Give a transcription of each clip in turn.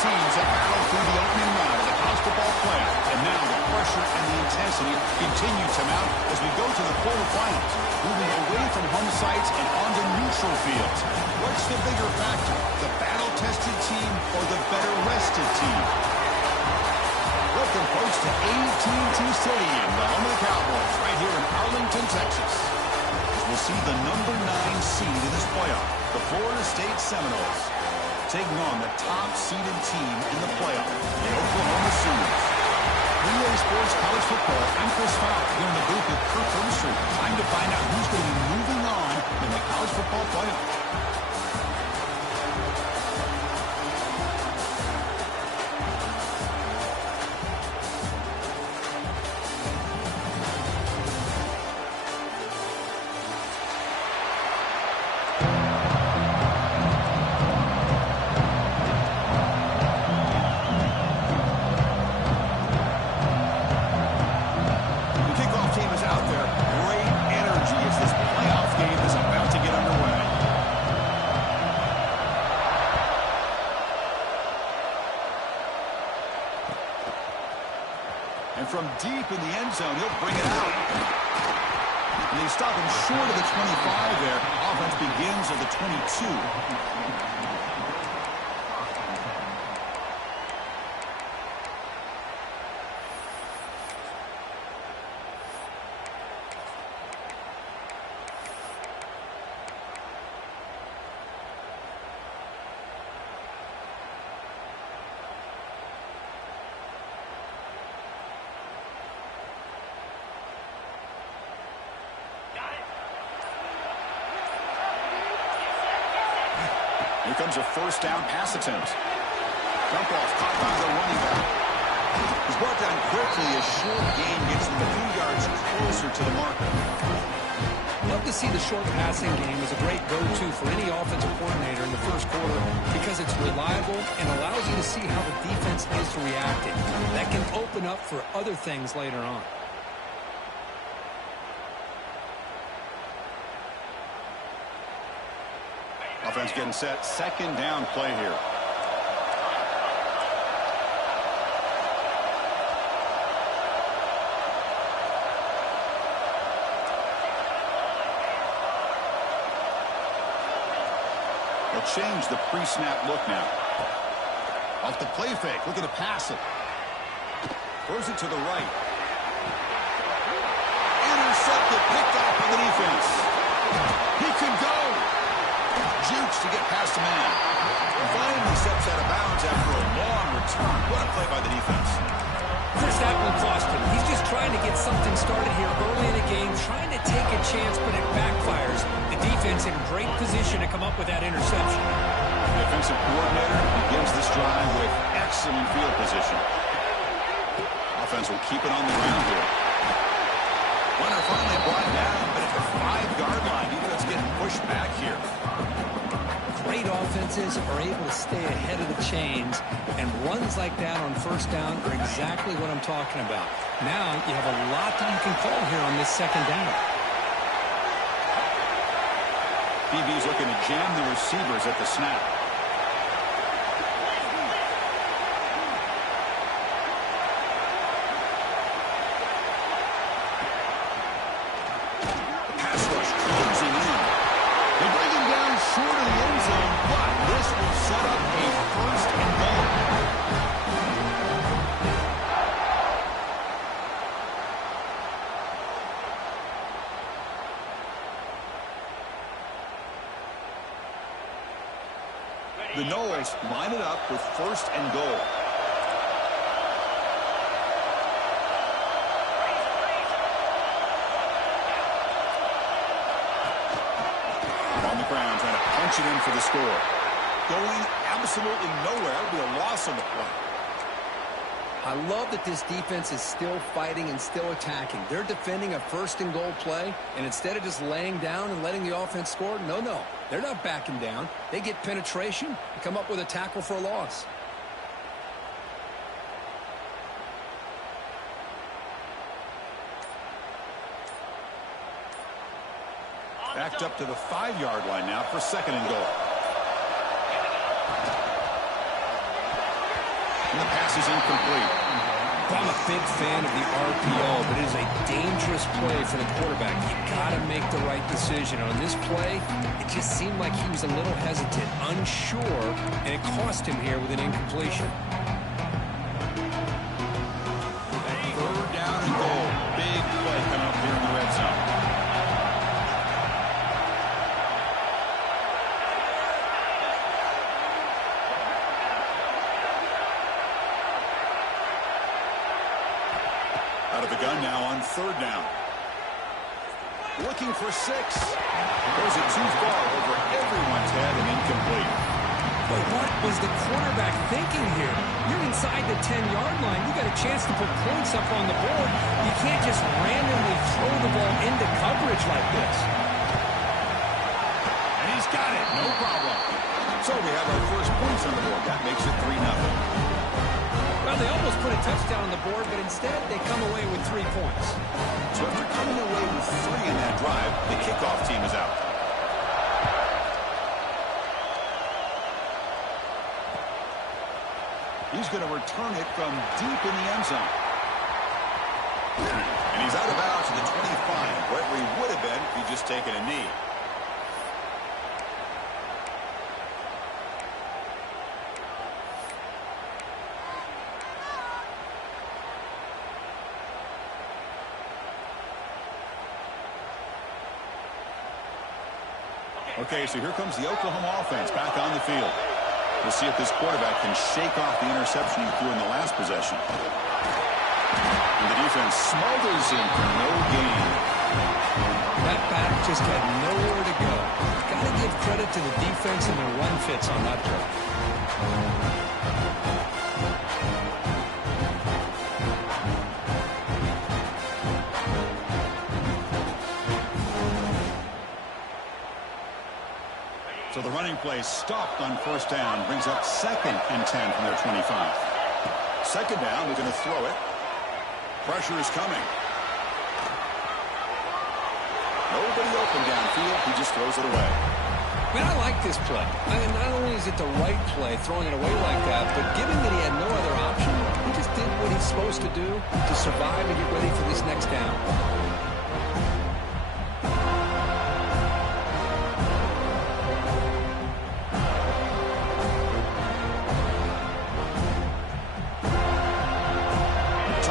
teams that battle through the opening round of the college football playoff. And now the pressure and the intensity continue to mount as we go to the quarterfinals, moving away from home sites and onto neutral fields. What's the bigger factor, the battle-tested team or the better-rested team? Welcome, folks, to AT&T Stadium, the home of the Cowboys, right here in Arlington, Texas. As we'll see the number 9 seed in this playoff, the Florida State Seminoles, taking on the top-seeded team in the playoff, the Oklahoma Sooners. EA Sports College Football, I'm Chris Fowler here in the booth with Kirk Herbstreit. Time to find out who's going to be moving on in the college football playoff. From deep in the end zone, he'll bring it out. And they stop him short of the 25 there. Offense begins at the 22. Here comes a first down pass attempt. Dump off, caught by the running back. He's brought down quickly as short gain gets him a few yards closer to the marker. Love to see the short passing game as a great go-to for any offensive coordinator in the first quarter because it's reliable and allows you to see how the defense is reacting. That can open up for other things later on. Offense getting set. Second down play here. They'll change the pre-snap look now. Off the play fake. Looking to pass it. Throws it to the right. Intercepted. Picked off by the defense. He can go. Jukes to get past the man. Finally steps out of bounds after a long return. What a play by the defense. Chris, that one cost him. He's just trying to get something started here early in the game, trying to take a chance, but it backfires. The defense in great position to come up with that interception. The defensive coordinator begins this drive with excellent field position. Offense will keep it on the ground here. Runner finally brought down, but at the 5-yard line, defense getting pushed back here. Great offenses are able to stay ahead of the chains, and runs like that on first down are exactly what I'm talking about. Now you have a lot that you can call here on this second down. DB's looking to jam the receivers at the snap. The pass rush closing in. They bring him down short of the end zone, but this will set up a first and goal. The Noles line it up with first and goal. On the ground, trying to punch it in for the score. Going absolutely nowhere. It'll be a loss on the play. I love that this defense is still fighting and still attacking. They're defending a first and goal play, and instead of just laying down and letting the offense score, no. They're not backing down. They get penetration and come up with a tackle for a loss. Backed up to the 5-yard line now for second and goal. And the pass is incomplete. I'm a big fan of the RPO, but it is a dangerous play for the quarterback. You got to make the right decision. On this play, it just seemed like he was a little hesitant, unsure, and it cost him here with an incompletion. Third down and goal. Big play coming up here in the red zone. Out of the gun now on third down. Looking for 6. Throws it too far over everyone's head and incomplete. But what was the quarterback thinking here? You're inside the 10-yard line. You got a chance to put points up on the board. You can't just randomly throw the ball into coverage like this. And he's got it. No problem. So we have our first points on the board. That makes it 3-0. Well, they almost put a touchdown on the board, but instead they come away with 3 points. So after coming away with 3 in that drive, the kickoff team is out. He's going to return it from deep in the end zone. And he's out of bounds to the 25, right where he would have been if he'd just taken a knee. Okay, so here comes the Oklahoma offense back on the field. We'll see if this quarterback can shake off the interception he threw in the last possession. And the defense smothers him for no gain. That back just had nowhere to go. Got to give credit to the defense and their run fits on that play. So the running play stopped on first down, brings up 2nd and 10 from their 25. Second down, they're going to throw it. Pressure is coming. Nobody open downfield. He just throws it away. Man, I like this play. I mean, not only is it the right play, throwing it away like that, but given that he had no other option, he just did what he's supposed to do to survive and get ready for this next down.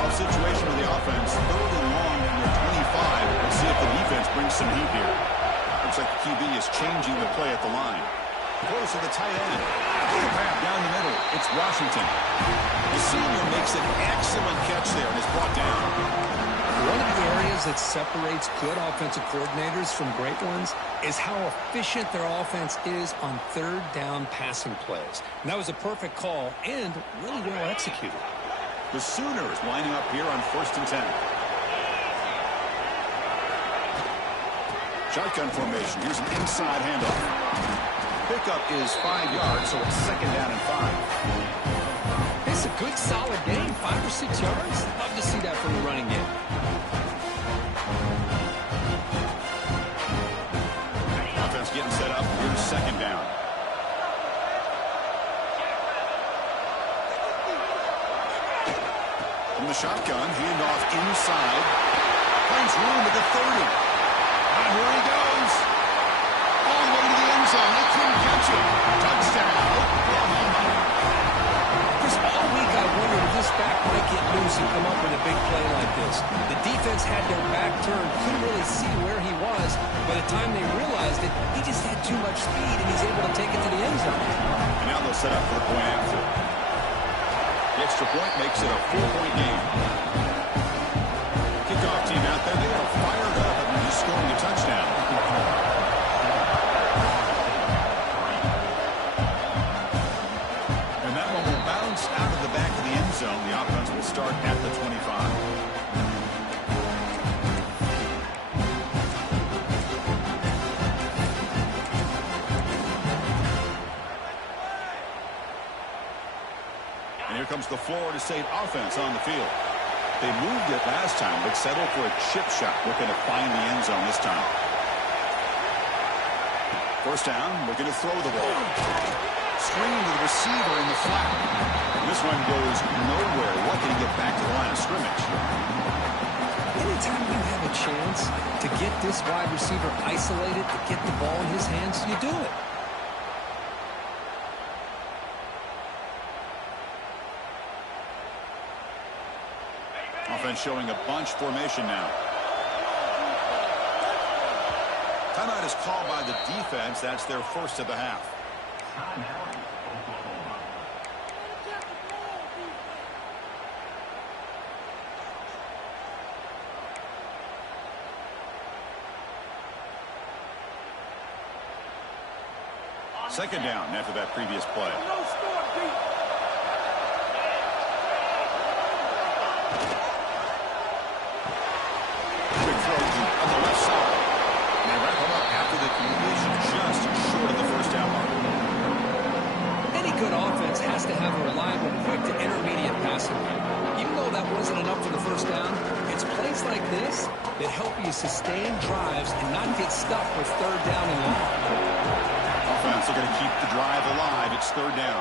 Situation with the offense, 3rd and long in their 25. Let's see if the defense brings some heat here. Looks like the QB is changing the play at the line. Close to the tight end. Down the middle, it's Washington. The senior makes an excellent catch there and is brought down. One of the areas that separates good offensive coordinators from great ones is how efficient their offense is on 3rd down passing plays. And that was a perfect call and really well executed. The Sooners lining up here on 1st and 10. Shotgun formation. Here's an inside handoff. Pickup is 5 yards, so it's 2nd down and 5. It's a good, solid game. 5 or 6 yards. Love to see that from the running game. Offense getting set up. Here's 2nd down. From the shotgun, handoff inside. Finds room at the 30. And here he goes. All the way to the end zone. They couldn't catch him. Touchdown, Oklahoma. Chris, all week I wondered if this back might get loose and come up with a big play like this. The defense had their back turned, couldn't really see where he was. By the time they realized it, he just had too much speed, and he's able to take it to the end zone. And now they'll set up for the point after. The extra point makes it a 4-point game. Kickoff team out there, they are fired up and just scoring a touchdown. And that one will bounce out of the back of the end zone. The offense will start at the 25. Here comes the Florida State offense on the field. They moved it last time, but settled for a chip shot, looking to find the end zone this time. First down, looking to throw the ball. Screen to the receiver in the flat. This one goes nowhere. What can he get back to the line of scrimmage? Anytime you have a chance to get this wide receiver isolated, to get the ball in his hands, you do it. Offense showing a bunch formation now. Timeout is called by the defense. That's their first of the half. Second down after that previous play. Big throw deep on the left side. They wrap him up after the completion, just short of the first down mark. Any good offense has to have a reliable, quick to intermediate passing game. Even though that wasn't enough for the first down, it's plays like this that help you sustain drives and not get stuck with third down and long. Offense looking to keep the drive alive. It's third down.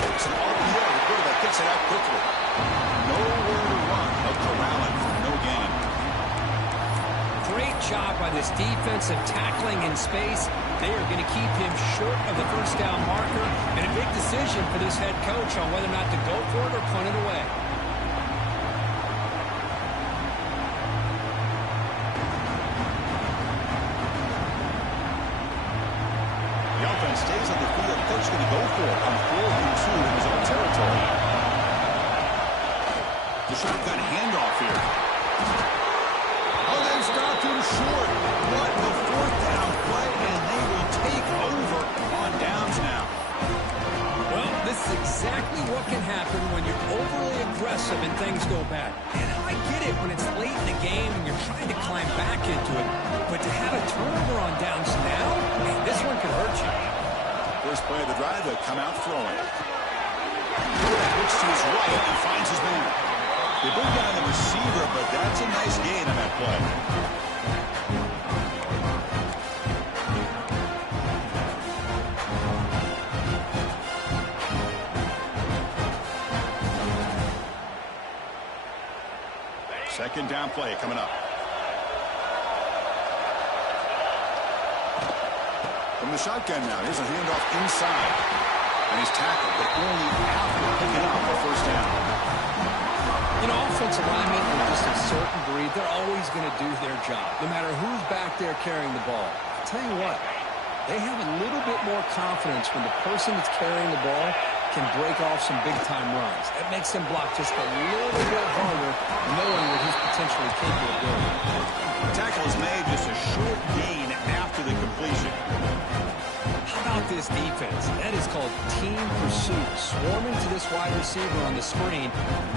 It's an RPO. The quarterback gets it out quickly. Nowhere to run. They'll corral it for no gain. Great job by this defensive tackling in space. They are going to keep him short of the first down marker. And a big decision for this head coach on whether or not to go for it or punt it away. The offense stays on the field. Coach going to go for it on 4th and 2 in his own territory. The shotgun handoff here. Oh, they stopped him short. What a fourth down play, and they will take over on downs now. Well, this is exactly what can happen when you're overly aggressive and things go bad. And I get it when it's late in the game and you're trying to climb back into it. But to have a turnover on downs now, man, this one could hurt you. First play of the drive, they'll come out throwing. Looks to his right and finds his man. They bring down the receiver, but that's a nice gain on that play. Second down play coming up. From the shotgun now, here's a handoff inside. And he's tackled, but only after picking up a first down. You know, offensive linemen are just a certain breed. They're always going to do their job, no matter who's back there carrying the ball. I'll tell you what, they have a little bit more confidence when the person that's carrying the ball can break off some big-time runs. That makes them block just a little bit harder, knowing what he's potentially capable of doing. The tackle is made just a short gain after the completion. How about this defense? That is called team pursuit. Swarming to this wide receiver on the screen,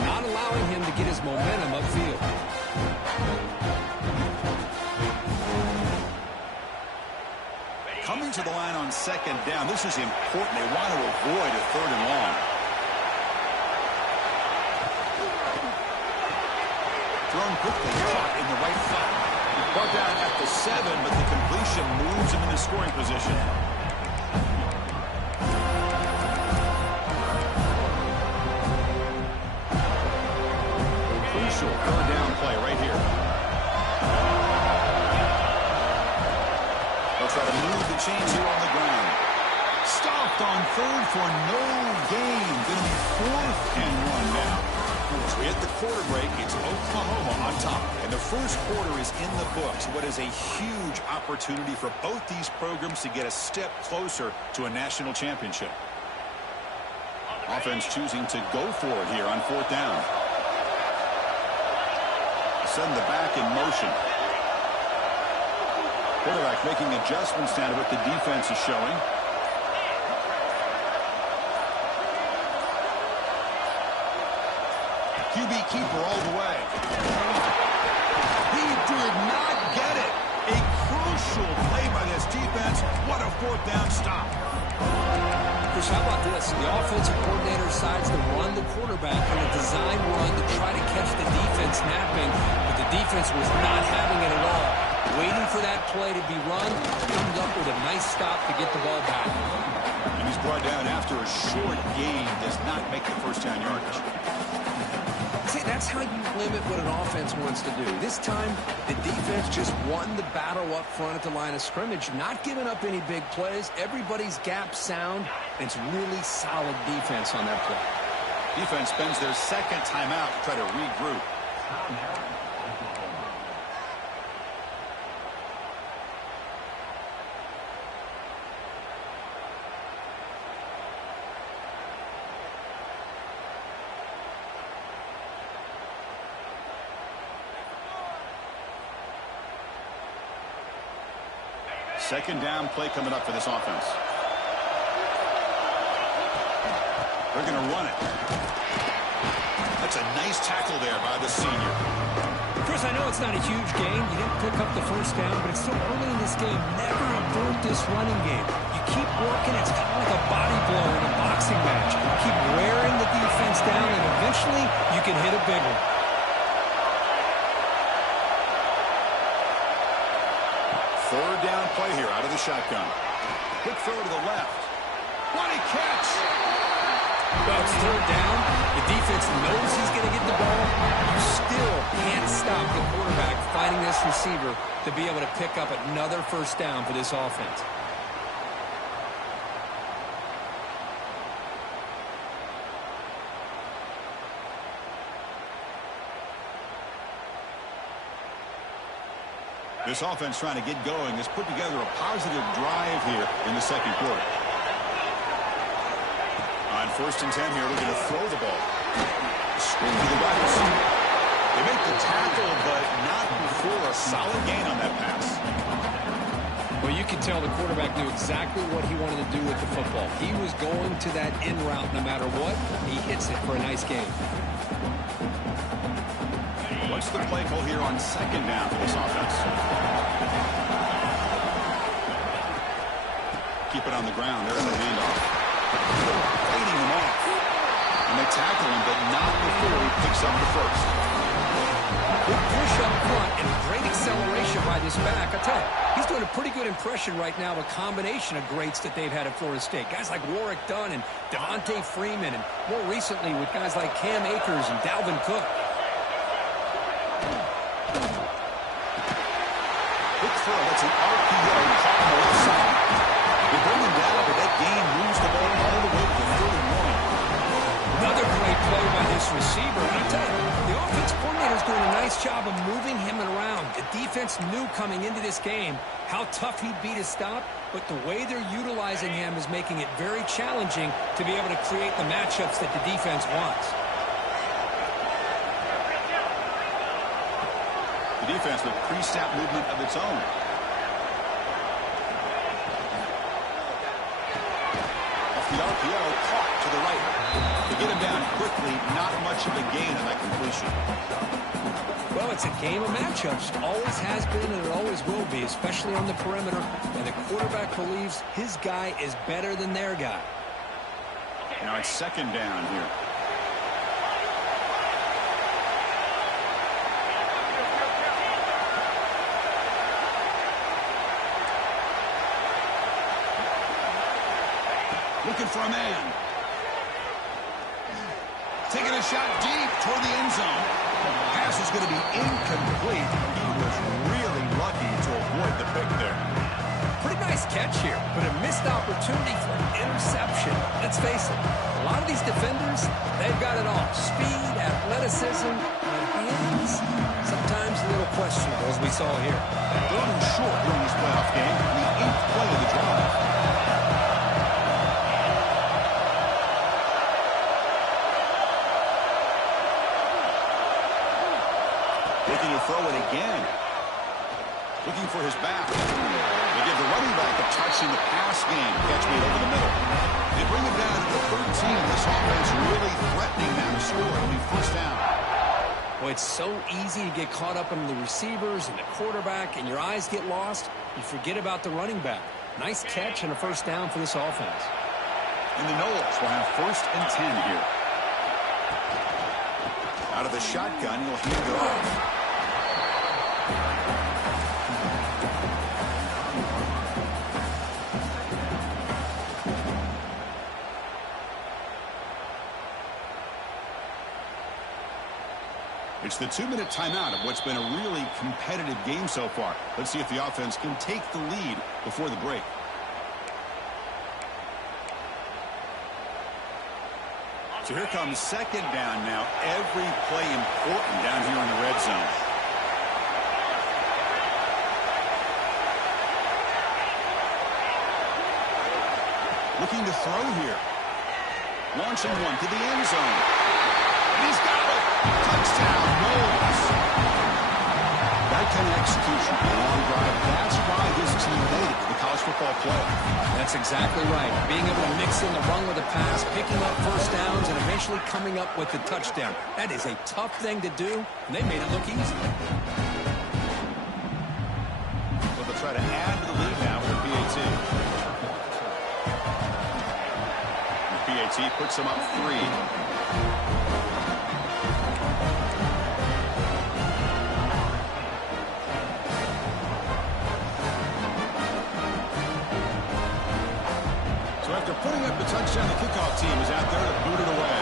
not allowing him to get his momentum upfield. Coming to the line on second down. This is important. They want to avoid a third and long. Thrown quickly, caught in the right flat. Brought down at the 7, but the completion moves him into scoring position. Crucial third down play right here. They'll try to move the chains here on the ground. Stopped on third for no gain. Going to be 4th and 1 now. As we hit the quarter break, it's Oklahoma on top. And the first quarter is in the books. What is a huge opportunity for both these programs to get a step closer to a national championship. Offense choosing to go for it here on 4th down. Send the back in motion. Quarterback making adjustments now to what the defense is showing. QB keeper all the way. He did not get it. A crucial play by this defense. What a 4th down stop. Chris, how about this? The offensive coordinator decides to run the quarterback on a design run to try to catch the defense napping, but the defense was not having it at all. Waiting for that play to be run, comes up with a nice stop to get the ball back. And he's brought down after a short gain. Does not make the first down yardage. See, that's how you limit what an offense wants to do. This time, the defense just won the battle up front at the line of scrimmage, not giving up any big plays. Everybody's gap sound. It's really solid defense on that play. Defense spends their second timeout to try to regroup. Second down play coming up for this offense. They're going to run it. That's a nice tackle there by the senior. Chris, I know it's not a huge gain. You didn't pick up the first down, but it's so early in this game. Never avert this running game. You keep working. It's kind of like a body blow in a boxing match. You keep wearing the defense down, and eventually you can hit a big one. Third down play here out of the shotgun. Quick throw to the left. What a catch! Well, it's third down. The defense knows he's going to get the ball. You still can't stop the quarterback finding this receiver to be able to pick up another first down for this offense. This offense trying to get going has put together a positive drive here in the second quarter. On 1st and 10 here, we're going to throw the ball. Screen to the wide receiver. They make the tackle, but not before a solid gain on that pass. Well, you can tell the quarterback knew exactly what he wanted to do with the football. He was going to that in route no matter what. He hits it for a nice gain. What's the play call here on second down for this offense? Keep it on the ground. There's the handoff. Fading him off. And they tackle him, but not before he picks up the first. Good push up front and great acceleration by this back. I tell you, he's doing a pretty good impression right now of a combination of greats that they've had at Florida State. Guys like Warrick Dunn and Devontae Freeman, and more recently with guys like Cam Akers and Dalvin Cook. Quick throw. That's an RPO caught on the left side. They bring him down, but that gain moves the ball all the way to the 31. Another great play by this receiver. And I tell you, the offense coordinator is doing a nice job of moving him around. The defense knew coming into this game how tough he'd be to stop, but the way they're utilizing him is making it very challenging to be able to create the matchups that the defense wants. The defense with pre-snap movement of its own. Off the RPO, caught to the right. To get him down quickly, not much of a gain on that completion. Well, it's a game of matchups. Always has been and it always will be, especially on the perimeter. And the quarterback believes his guy is better than their guy. Now it's second down here. Looking for a man. Taking a shot deep toward the end zone. Pass is going to be incomplete. He was really lucky to avoid the pick there. Pretty nice catch here, but a missed opportunity for an interception. Let's face it, a lot of these defenders, they've got it all. Speed, athleticism, and hands, sometimes a little questionable, as we saw here. Third and short during this playoff game, the 8th play of the drive. Looking to throw it again. Looking for his back. They give the running back a touch in the pass game. Catch made over the middle. They bring it down to the 13. This offense really threatening them to score. It'll be first down. Well, it's so easy to get caught up in the receivers and the quarterback, and your eyes get lost. You forget about the running back. Nice catch and a first down for this offense. And the Noles will have 1st and 10 here. Out of the shotgun, he'll hand it off. It's the 2-minute timeout of what's been a really competitive game so far. Let's see if the offense can take the lead before the break. So here comes second down now. Every play important down here in the red zone. Looking to throw here. Launching one to the end zone. And he's got it. Touchdown, Knowles. That kind of execution, a long drive. That's why this team made it to the college football playoff. That's exactly right. Being able to mix in the run with a pass, picking up first downs, and eventually coming up with the touchdown. That is a tough thing to do, and they made it look easy. So they'll try to add to the lead now with a PAT. The PAT puts them up 3. After putting up the touchdown, the kickoff team is out there to boot it away.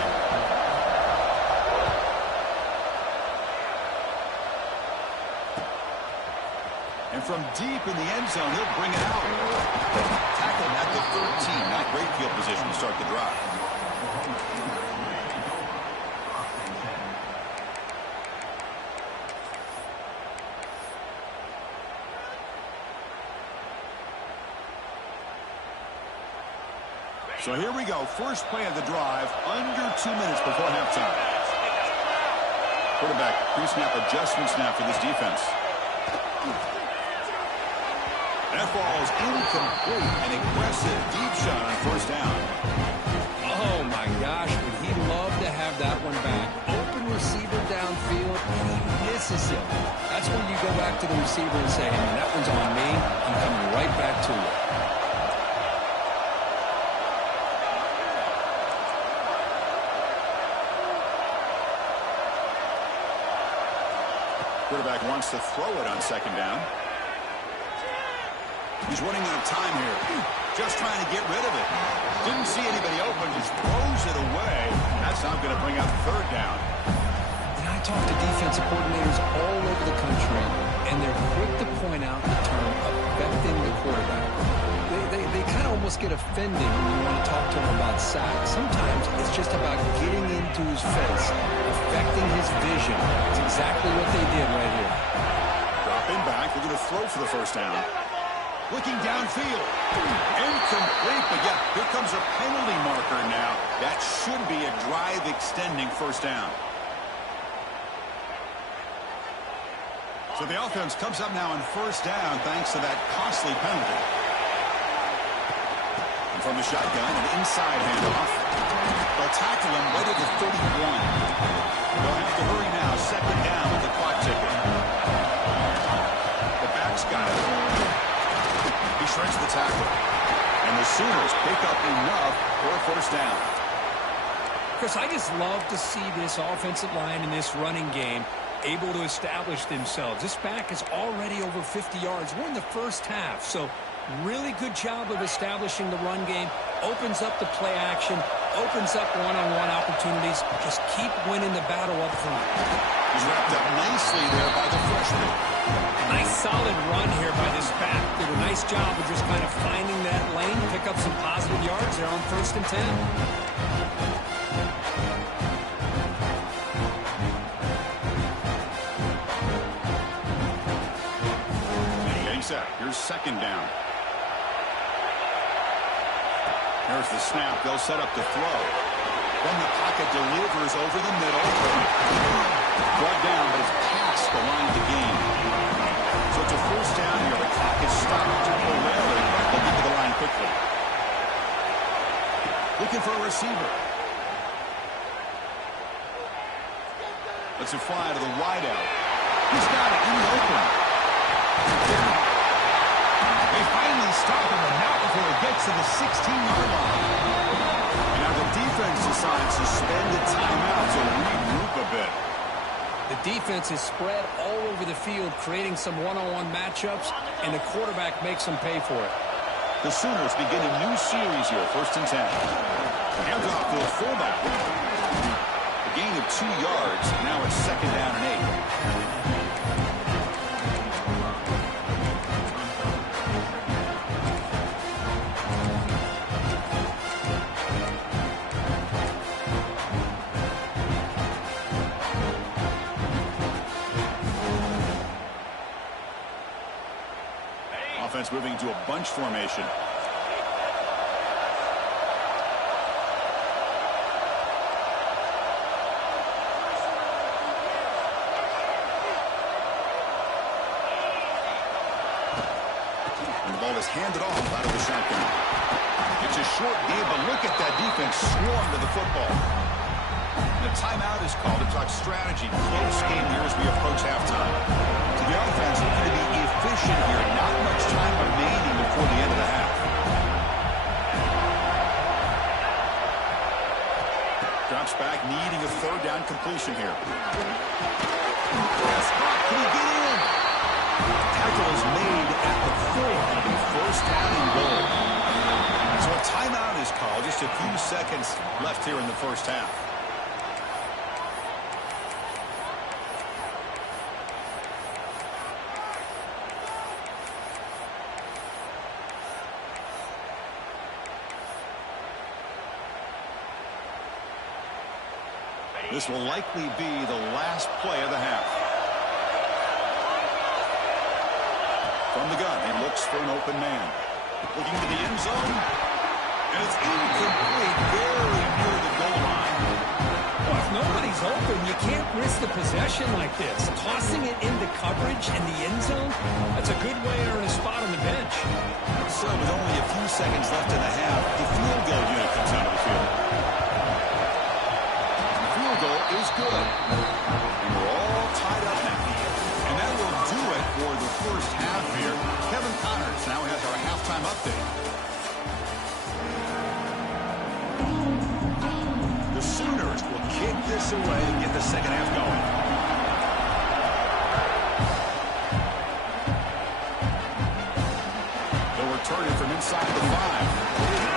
And from deep in the end zone, he'll bring it out. Tackled at the 13. Not great field position to start the drive. So here we go. First play of the drive, under 2 minutes before halftime. Quarterback pre-snap adjustments now for this defense. That ball is incomplete. An aggressive deep shot on first down. Oh, my gosh. Would he love to have that one back. Open receiver downfield, and he misses it. That's when you go back to the receiver and say, hey, that one's on me. I'm coming right back to you. Quarterback wants to throw it on second down. He's running out of time here. Just trying to get rid of it. Didn't see anybody open, just throws it away. That's not going to bring up third down. And I talk to defensive coordinators all over the country, and they're quick to point out the term affecting the quarterback. They kind of almost get offended when you want to talk to them about sacks. Sometimes it's just about getting into his face, affecting his vision. It's exactly what they did right here. Dropping back, they're going to throw for the first down. Looking downfield. Incomplete, but yeah, here comes a penalty marker now. That should be a drive-extending first down. So the offense comes up now on first down thanks to that costly penalty. And from the shotgun, an inside handoff. They'll tackle him right at the 31. They'll have to hurry now. Second down with the clock ticking. The back's got it. He shreds the tackle. And the Sooners pick up enough for a first down. Chris, I just love to see this offensive line in this running game able to establish themselves. This back is already over 50 yards. We're in the first half, so really good job of establishing the run game. Opens up the play action, opens up one-on-one opportunities. Just keep winning the battle up front. He's wrapped up nicely there by the freshman. Nice solid run here by this back. Did a nice job of just kind of finding that lane, pick up some positive yards there on 1st and 10. Here's second down. There's the snap. They'll set up to throw. Then the pocket delivers over the middle. Brought down, but it's past the line of the game. So it's a first down here. The clock is stopped temporarily. They'll get to the line quickly. Looking for a receiver. Let's it fly to the wideout. He's got it in the open. They finally stop him, and not before he gets to the 16-yard line. And now the defense decides to spend the timeout to regroup a bit. The defense is spread all over the field, creating some one-on-one matchups, and the quarterback makes them pay for it. The Sooners begin a new series here, 1st and 10. Hands off to a fullback. A gain of 2 yards. Now it's 2nd down and 8. Offense moving to a bunch formation. And the ball is handed off out of the shotgun. It's a short game, but look at that defense swarm to the football. The timeout is called to talk strategy. Close game here as we approach halftime. So the offense looking to be efficient here. Not much time remaining before the end of the half. Drops back, needing a 3rd down completion here. Can he get in? Tackle is made at the 4 of the 1st down and goal. So a timeout is called. Just a few seconds left here in the 1st half. This will likely be the last play of the half. From the gun, he looks for an open man. Looking to the end zone. And it's incomplete, very near the goal line. Well, if nobody's open, you can't risk the possession like this. Tossing it into coverage in the end zone, that's a good way to earn a spot on the bench. So with only a few seconds left in the half, the field goal unit comes onto the field. Goal is good. And we're all tied up now. And that will do it for the 1st half here. Kevin Connors now has our halftime update. The Sooners will kick this away and get the 2nd half going. They'll return it from inside the 5.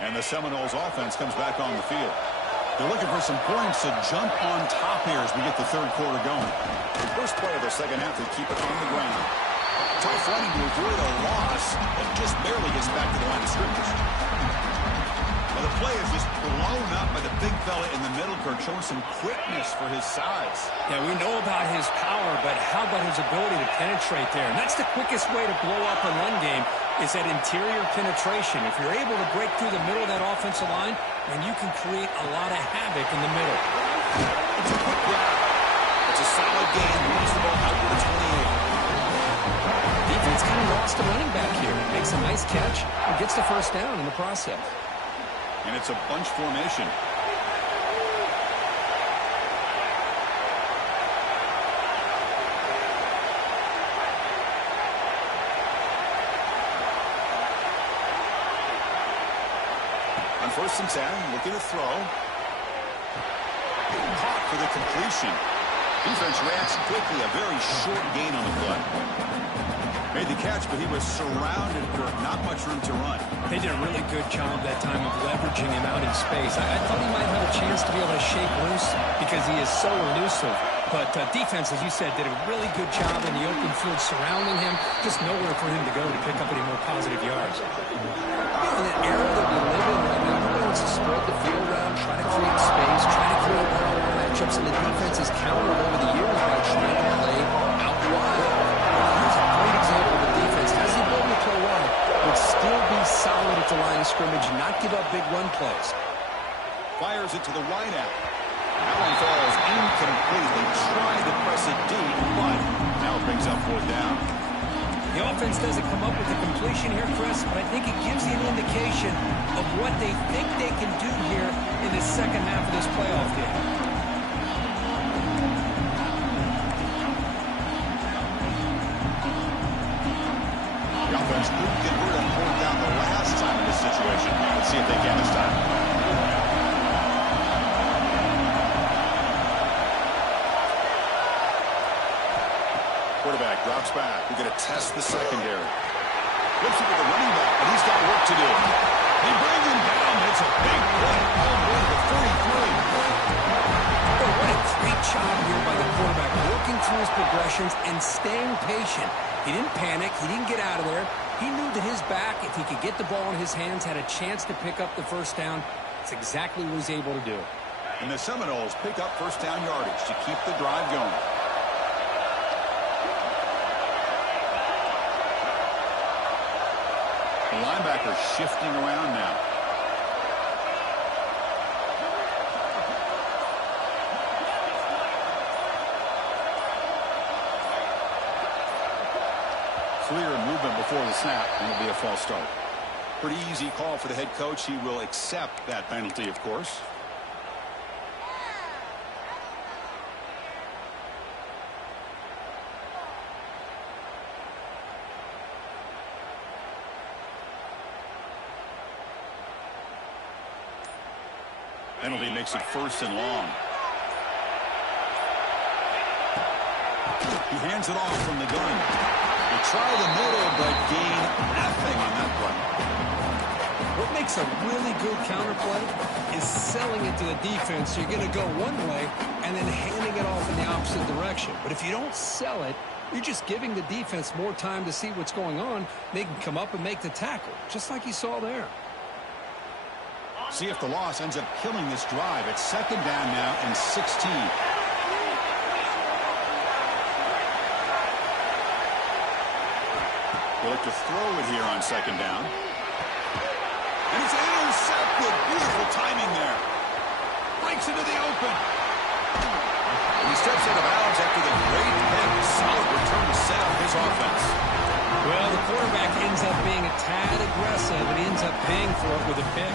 And the Seminoles offense comes back on the field. They're looking for some points to jump on top here as we get the 3rd quarter going. The first play of the 2nd half, they keep it on the ground. Tough running to avoid a loss, but just barely gets back to the line of scrimmage. Well, the play is just blown up by the big fella in the middle, Kirk, showing some quickness for his size. Yeah, we know about his power, but how about his ability to penetrate there? And that's the quickest way to blow up a run game, is that interior penetration. If you're able to break through the middle of that offensive line, then you can create a lot of havoc in the middle. It's a quick grab. It's a solid gain. Moves the ball out to the 28. Defense kind of lost a running back here. Makes a nice catch and gets the 1st down in the process. And it's a bunch formation. On 1st and 10, looking to throw. Caught for the completion. Defense reacts quickly. A very short gain on the play. Made the catch, but he was surrounded, Kirk. Not much room to run. They did a really good job that time of leveraging him out in space. I thought he might have a chance to be able to shake loose because he is so elusive. But defense, as you said, did a really good job in the open field surrounding him. Just nowhere for him to go to pick up any more positive yards. In the era that we live in right now, everybody wants to spread the field around, try to create space, try to create one-on-one matchups, and the defense has countered over the years by trying to play out wide. Here's a great example of the defense. Has the ability to play wide, but still be solid at the line of scrimmage and not give up big run plays. Fires it to the wide out. That one falls incomplete. They tried to press it deep, but now it brings up 4th down. The offense doesn't come up with the completion here, Chris, but I think it gives you an indication of what they think they can do here in the 2nd half of this playoff game. The offense couldn't get rid of 4th down the last time in this situation. Let's see if they can this time. Drops back. We're going to test the secondary. Flips it to the running back, but he's got work to do. They bring him down. It's a big play all the way to the 33. Oh, what a great job here by the quarterback, working through his progressions and staying patient. He didn't panic. He didn't get out of there. He knew that his back, if he could get the ball in his hands, had a chance to pick up the first down. That's exactly what he's able to do. And the Seminoles pick up first down yardage to keep the drive going. The linebacker shifting around now. Clear movement before the snap, and it'll be a false start. Pretty easy call for the head coach. He will accept that penalty, of course. Penalty makes it first and long. He hands it off from the gun. They try the middle, but gain nothing on that play. What makes a really good counterplay is selling it to the defense. You're going to go one way and then handing it off in the opposite direction. But if you don't sell it, you're just giving the defense more time to see what's going on. They can come up and make the tackle, just like you saw there. See if the loss ends up killing this drive. It's second down now and 16. They'll look to throw it here on second down. And it's intercepted. Beautiful timing there. Breaks into the open. And he steps out of bounds after the great pick. Solid return to set up his offense. Well, the quarterback ends up being a tad aggressive, and he ends up paying for it with a pick.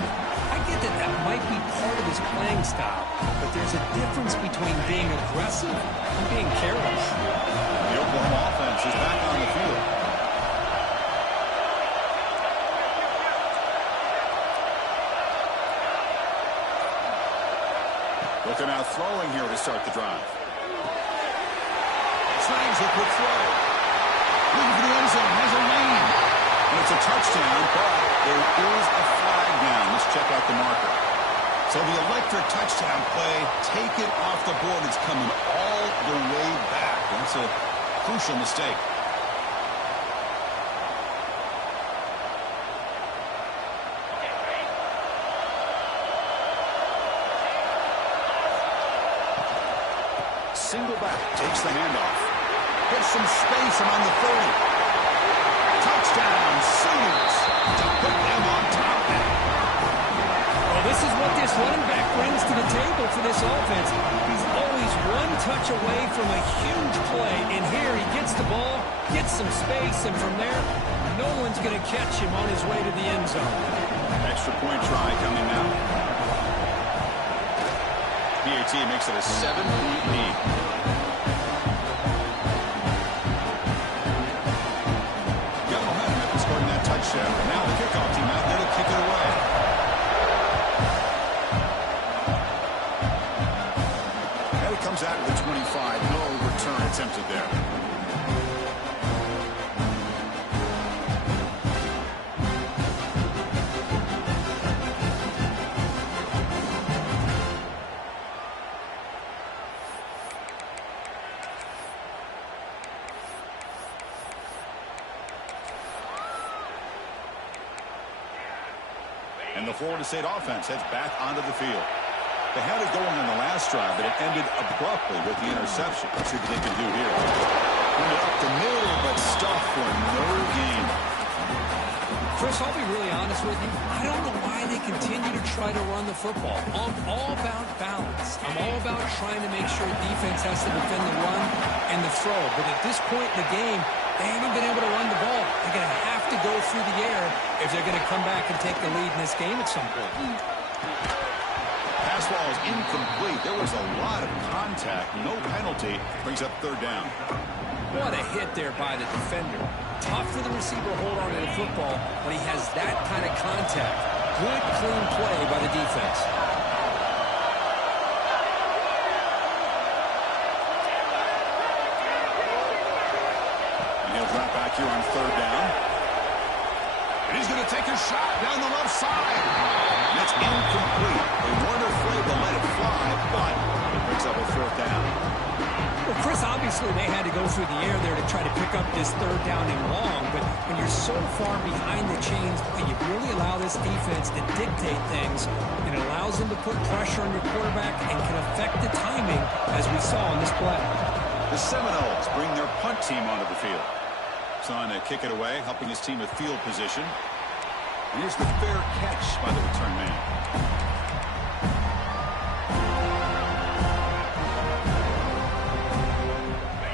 I get that that might be part of his playing style, but there's a difference between being aggressive and being careless. The Oklahoma offense is back on the field. Looking out throwing here to start the drive. Slings a quick throw. Looking for the end zone. Has a lane. And it's a touchdown, but there is a flag down. Let's check out the marker. So the electric touchdown play, take it off the board. It's coming all the way back. That's a crucial mistake. Single back, takes the handoff. Gets some space around the 30. Touchdown, Sooners, to put them on top now. Well, this is what this running back brings to the table for this offense. He's always one touch away from a huge play, and here he gets the ball, gets some space, and from there, no one's going to catch him on his way to the end zone. Extra point try coming now. PAT makes it a 7-point lead. Got momentum after scoring that touchdown. Now the kickoff team out there to kick it away. And it comes out to the 25. No return attempted there. And the Florida State offense heads back onto the field. They had it going on the last drive, but it ended abruptly with the interception. Let's see what they can do here. Went up the middle, but stuffed for no gain. Chris, I'll be really honest with you. I don't know why they continue to try to run the football. I'm all about balance. I'm all about trying to make sure defense has to defend the run and the throw. But at this point in the game, they haven't been able to run the ball. They're going to have to go through the air if they're going to come back and take the lead in this game at some point. Pass ball is incomplete. There was a lot of contact. No penalty. Brings up third down. What a hit there by the defender. Tough for the receiver to hold on to the football when he has that kind of contact. Good, clean play by the defense. here on third down. And he's going to take a shot down the left side. That's incomplete. They weren't afraid to let it fly, but it brings up a fourth down. Well, Chris, obviously they had to go through the air there to try to pick up this third down and long, but when you're so far behind the chains, you really allow this defense to dictate things, and it allows them to put pressure on your quarterback and can affect the timing, as we saw in this play. The Seminoles bring their punt team onto the field. On to kick it away, helping his team with field position. And here's the fair catch by the return man.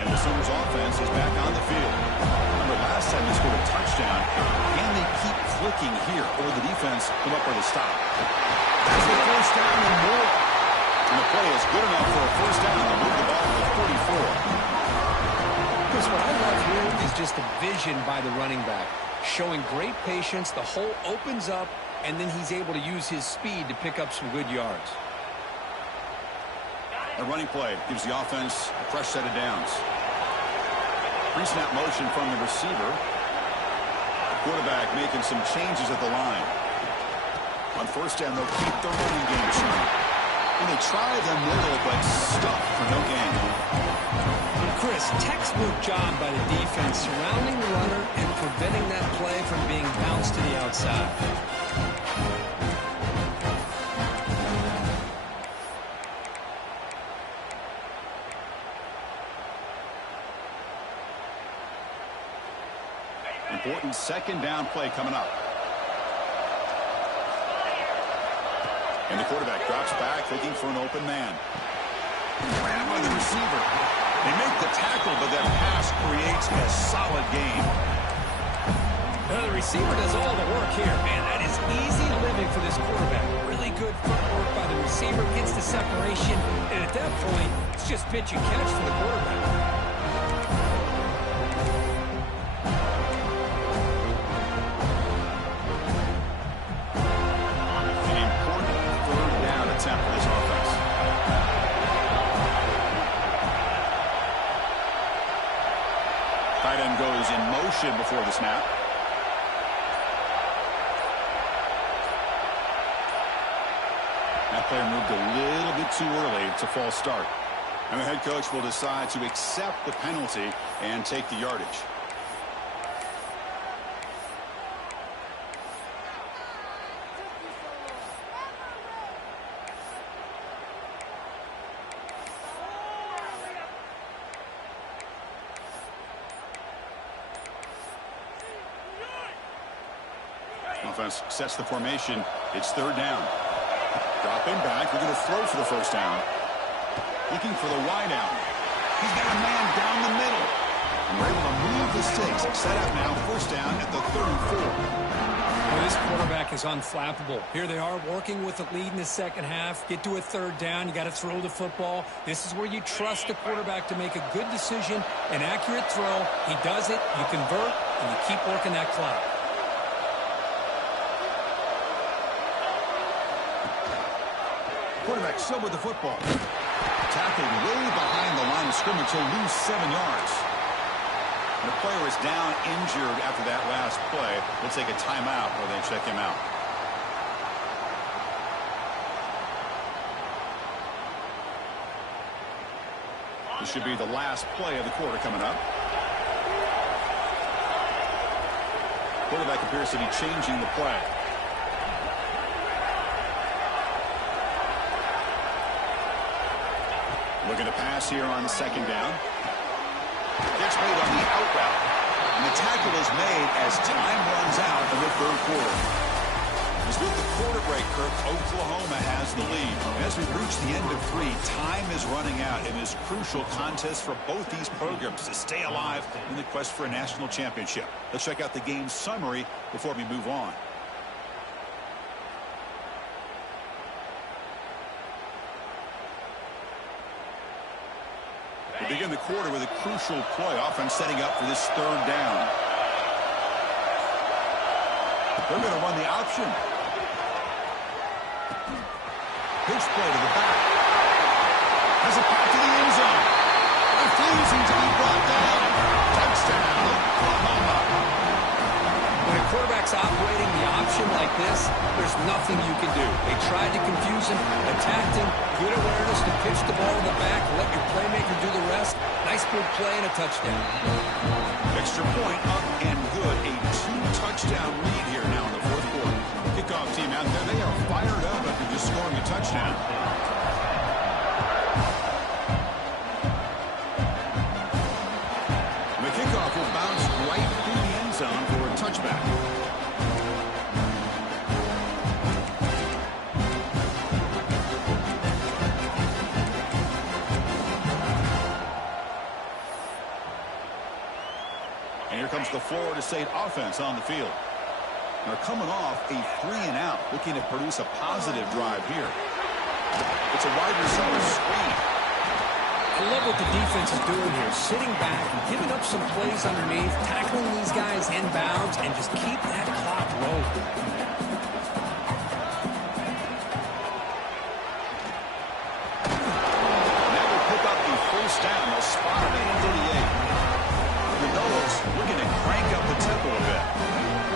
And the Sooners offense is back on the field. Remember, last time they scored a touchdown. Can they keep clicking here, or the defense come up with a stop? That's the first down and more. And the play is good enough for a first down to move the ball to the 44. Because what I love here is just the vision by the running back. Showing great patience, the hole opens up, and then he's able to use his speed to pick up some good yards. A running play gives the offense a fresh set of downs. Pre-snap motion from the receiver. The quarterback making some changes at the line. On first down, they'll keep the running game showing. And they try the middle, but stuck for no gain. Chris, textbook job by the defense surrounding the runner and preventing that play from being bounced to the outside. Important second down play coming up. And the quarterback drops back looking for an open man. Grabbed by the receiver. They make the tackle, but that pass creates a solid gain. Well, the receiver does all the work here. Man, that is easy living for this quarterback. Really good footwork by the receiver, gets the separation, and at that point, it's just pitch and catch for the quarterback. An important third down attempt for this offense. Tight end goes in motion before the snap. That player moved a little bit too early. It's a false start. And the head coach will decide to accept the penalty and take the yardage. Offense sets the formation. It's third down. Dropping back. We're going to throw for the first down. Looking for the wide out. He's got a man down the middle. And we're able to move the sticks. Set up now. First down at the 34. Well, this quarterback is unflappable. Here they are working with the lead in the second half. Get to a third down. You got to throw the football. This is where you trust the quarterback to make a good decision, an accurate throw. He does it. You convert, and you keep working that clock. Quarterback still with the football. Tackled way behind the line of scrimmage. He'll lose 7 yards. And the player is down injured after that last play. We'll take a timeout while they check him out. This should be the last play of the quarter coming up. Quarterback appears to be changing the play. Looking to pass here on second down. Gets made on the out route. And the tackle is made as time runs out in the third quarter. As with the quarter break, Kirk, Oklahoma has the lead. As we reach the end of 3, time is running out in this crucial contest for both these programs to stay alive in the quest for a national championship. Let's check out the game summary before we move on. We begin the quarter with a crucial play. Offense setting up for this third down. They're going to run the option. Pitch play to the back. Has a pass to the end zone. Refusing to be brought down. Touchdown, Oklahoma. quarterback's operating the option like this, there's nothing you can do. They tried to confuse him, attacked him, good awareness to pitch the ball in the back, let your playmaker do the rest. Nice big play and a touchdown. Extra point up and good. A 2-touchdown lead here now in the fourth quarter. Kickoff team out there, they are fired up after just scoring a touchdown. The kickoff will bounce right through the end zone for a touchback. And here comes the Florida State offense on the field. They're coming off a 3-and-out, looking to produce a positive drive here. It's a wide receiver screen. I love what the defense is doing here, sitting back and giving up some plays underneath, tackling these guys inbounds, and just keep that clock rolling. Now we'll pick up the first down. They'll spot it at 38. The Noles looking to crank up the tempo a bit.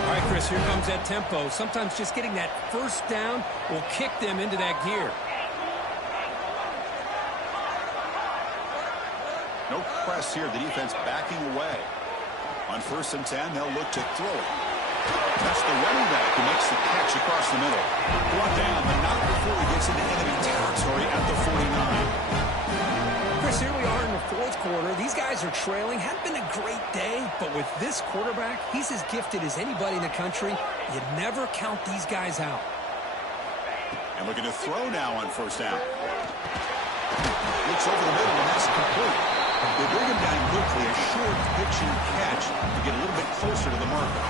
All right, Chris, here comes that tempo. Sometimes just getting that first down will kick them into that gear. No press here. The defense backing away. On 1st and 10, they'll look to throw it. That's the running back who makes the catch across the middle. Brought down, but not before he gets into enemy territory at the 49. Chris, here we are in the fourth quarter. These guys are trailing. Hadn't been a great day, but with this quarterback, he's as gifted as anybody in the country. You never count these guys out. And looking to throw now on 1st down. Looks over the middle, and that's complete. They bring him down quickly, a short pitch and catch to get a little bit closer to the marker.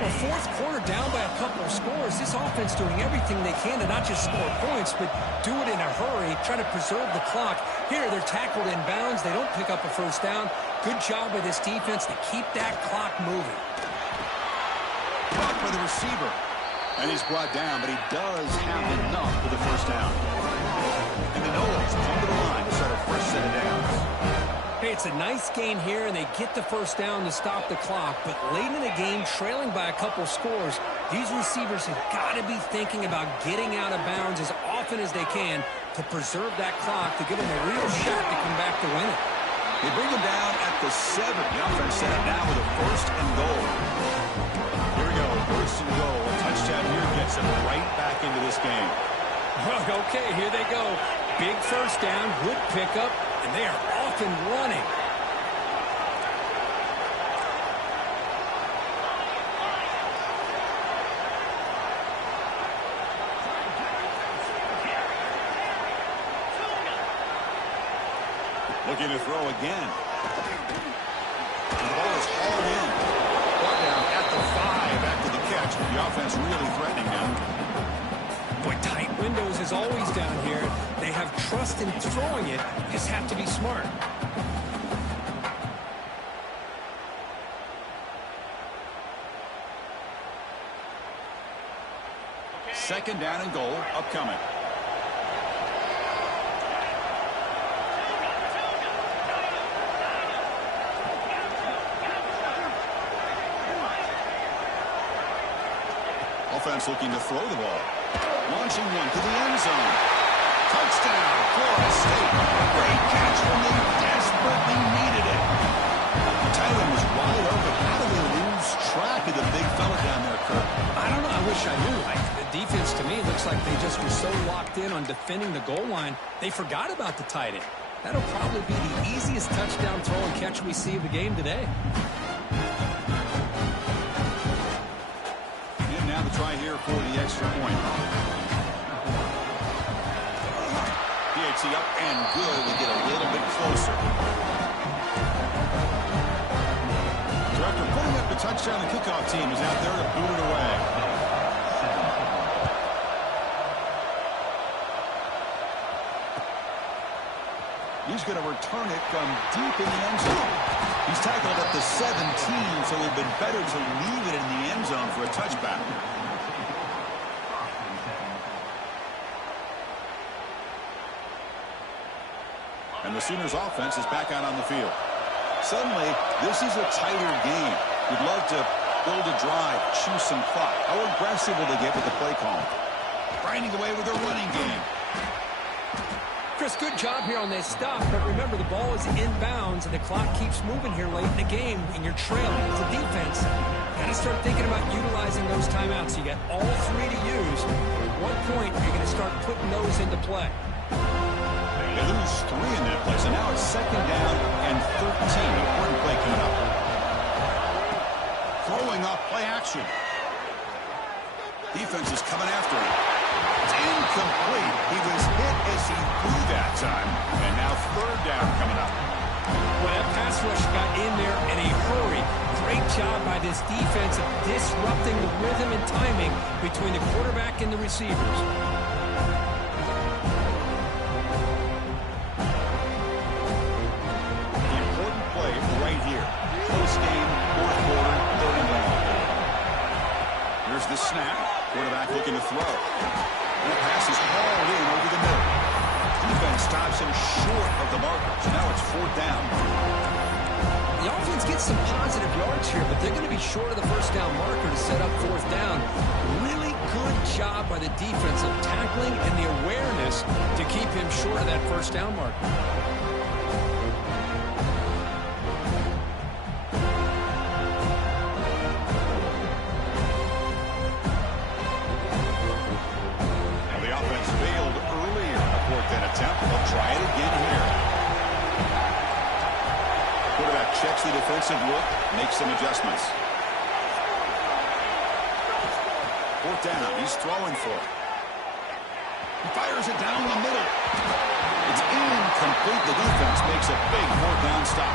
Well, fourth quarter down by a couple of scores. This offense doing everything they can to not just score points, but do it in a hurry, try to preserve the clock. Here, they're tackled in bounds. They don't pick up a first down. Good job by this defense to keep that clock moving. Caught by the receiver. And he's brought down, but he does have enough for the first down. And the Noles come to the line to start a fresh set of downs. Hey, it's a nice gain here, and they get the first down to stop the clock. But late in the game, trailing by a couple scores, these receivers have got to be thinking about getting out of bounds as often as they can to preserve that clock, to give them a real shot to come back to win it. They bring him down at the 7. The offense set up now with a 1st and goal. Here we go, 1st and goal. A touchdown here gets them right back into this game. Okay, here they go. Big first down, good pickup, and they are off and running. Looking to throw again. The ball is hauled in. Brought down at the 5 after the catch. The offense really threatening now. Boy, tight windows is always down here. They have trust in throwing it. You just have to be smart. Second down and goal upcoming. Offense looking to throw the ball. Launching one to the end zone. Touchdown, Florida State. Great catch when they desperately needed it. The tight end was wide open. How do they lose track of the big fella down there, Kirk? I don't know. I wish I knew. The defense, to me, looks like they just were so locked in on defending the goal line, they forgot about the tight end. That'll probably be the easiest touchdown throw and catch we see of the game today. And now the try here for the extra point. PAT up and good. We get a little bit closer. So after putting up the touchdown, the kickoff team is out there to boot it away. He's going to return it from deep in the end zone. He's tackled at the 17, so it would have been better to leave it in the end zone for a touchback. And the Sooners offense is back out on the field. Suddenly, this is a tighter game. You'd love to Build a drive, choose some clock. How aggressive will they get with the play call? Grinding away with their running game. Chris, good job here on this stop, but remember the ball is inbounds and the clock keeps moving here late in the game and you're trailing. As a defense, got to start thinking about utilizing those timeouts. You got all three to use. At what point are you going to start putting those into play? They lose 3 in that play, so now it's 2nd down and 13. Important play coming up. Throwing off play action. Defense is coming after him. It's incomplete. He was hit as he threw that time. And now 3rd down coming up. Well, that pass rush got in there in a hurry. Great job by this defense of disrupting the rhythm and timing between the quarterback and the receivers. Important play right here. Close game, 4th quarter, 3rd and long. Here's the snap. Quarterback looking to throw. The pass is hauled in over the middle. Defense stops him short of the marker. So now it's 4th down. The offense gets some positive yards here, but they're going to be short of the 1st down marker to set up 4th down. Really good job by the defense of tackling and the awareness to keep him short of that 1st down marker. Try it again here. Quarterback checks the defensive look, makes some adjustments. 4th down, he's throwing for it. He fires it down the middle. It's incomplete. The defense makes a big 4th down stop.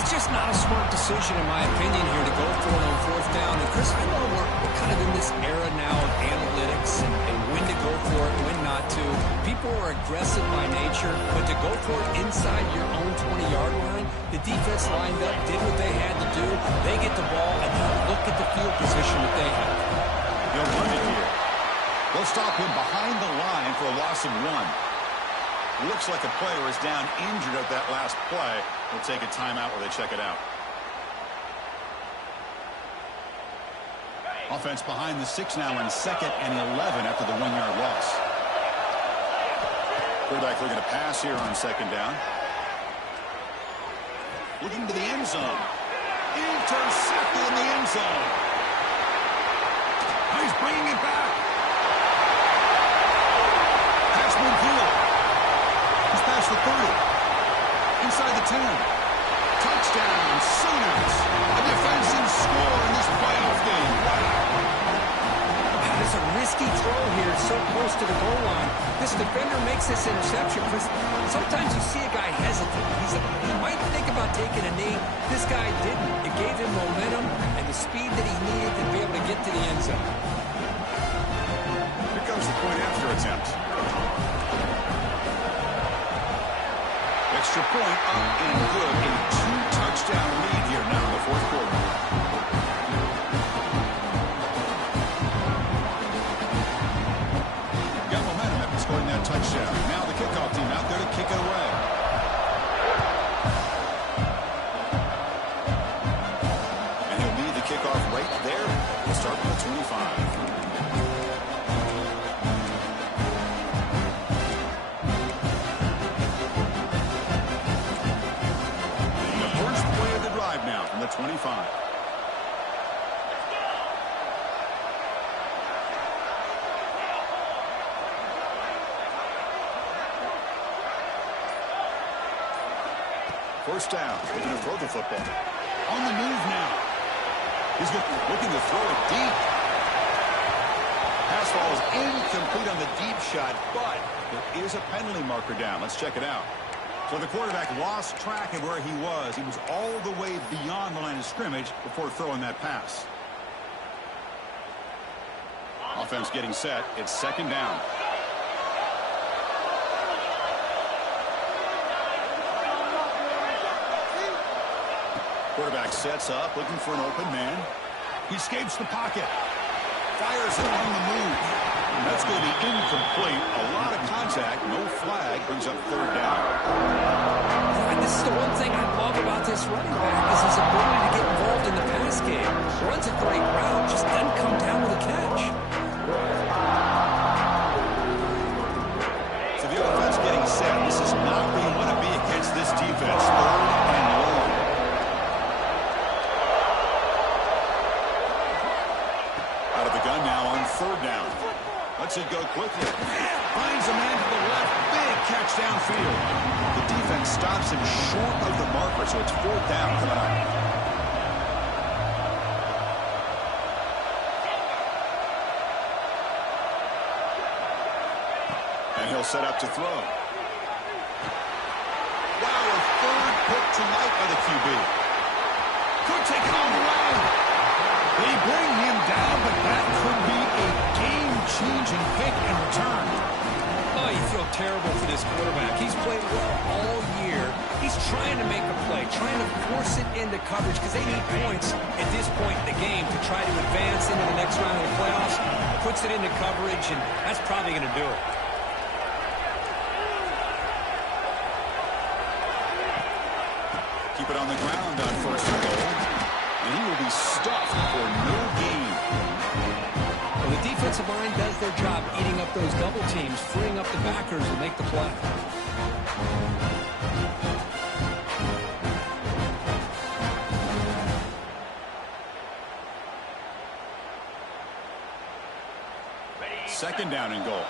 It's just not a smart decision, in my opinion, here to go for it on 4th down. And, Chris, I know we're kind of in this era now of analytics and when to go for it, when not to. People are aggressive by nature, but to go for it inside your own 20-yard line, the defense lined up, did what they had to do. They get the ball, and now look at the field position that they have. They'll run it here. They'll stop him behind the line for a loss of 1. Looks like a player is down injured at that last play. They'll take a timeout while they check it out. Offense behind the 6 now in 2nd and 11 after the 1-yard loss. Quarterback looking to pass here on 2nd down. Looking to the end zone. Intercepted in the end zone. Now he's bringing it back. Pass midfield. He's past the 30. Inside the 10. Touchdown, Sooners. A defensive score in this playoff game. Wow. It's a risky throw here, so close to the goal line. This defender makes this interception. Sometimes you see a guy hesitate. He might think about taking a knee. This guy didn't. It gave him momentum and the speed that he needed to be able to get to the end zone. Here comes the point after attempt. Extra point up and good. A 2-touchdown lead here now in the 4th quarter. Got momentum after scoring that touchdown. Now the kickoff team out there to kick it away. And he'll lead the kickoff right there. We'll start from the 25. Now from the 25. First down, looking to throw the football. On the move now. He's looking to throw it deep. Pass ball is incomplete on the deep shot, but there is a penalty marker down. Let's check it out. So the quarterback lost track of where he was. He was all the way beyond the line of scrimmage before throwing that pass. Offense getting set. It's 2nd down. Quarterback sets up, looking for an open man. He escapes the pocket. Fires it on the move. That's going to be incomplete. A lot of contact. No flag. Brings up third down. This is the one thing I love about this running back is his ability to get involved in the pass game. Runs a great route, just doesn't come down with a catch. So the offense getting set. This is not where you want to be against this defense. Third and long. Out of the gun now on third down. Lets it go quickly. Finds a man to the left. Big catch downfield. The defense stops him short of the marker, so it's fourth down coming up. And he'll set up to throw. Wow, a third pick tonight by the QB. Could take it all the way. They bring him down, but that could be a game-changing pick and return. Oh, you feel terrible for this quarterback. He's played well all year. He's trying to make a play, trying to force it into coverage because they need points at this point in the game to try to advance into the next round of the playoffs. Puts it into coverage, and that's probably going to do it. Keep it on the ground on first and goal. And he will be stuffed for no gain. Well, the defensive line does their job eating up those double teams, freeing up the backers to make the play. Second down and goal.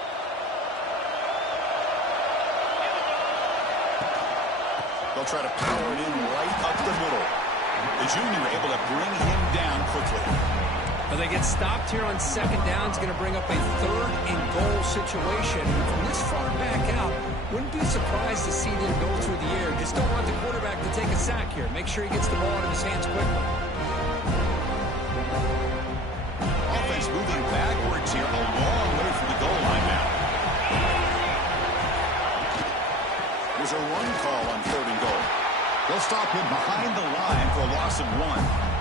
They'll try to power it in right up the middle. The junior able to bring him down quickly. Well, they get stopped here on second down. It's going to bring up a third and goal situation. From this far back out, wouldn't be surprised to see them go through the air. Just don't want the quarterback to take a sack here. Make sure he gets the ball out of his hands quickly. Offense moving backwards here, a long way from the goal line now. There's a run call on third and goal. They'll stop him behind the line for a loss of 1.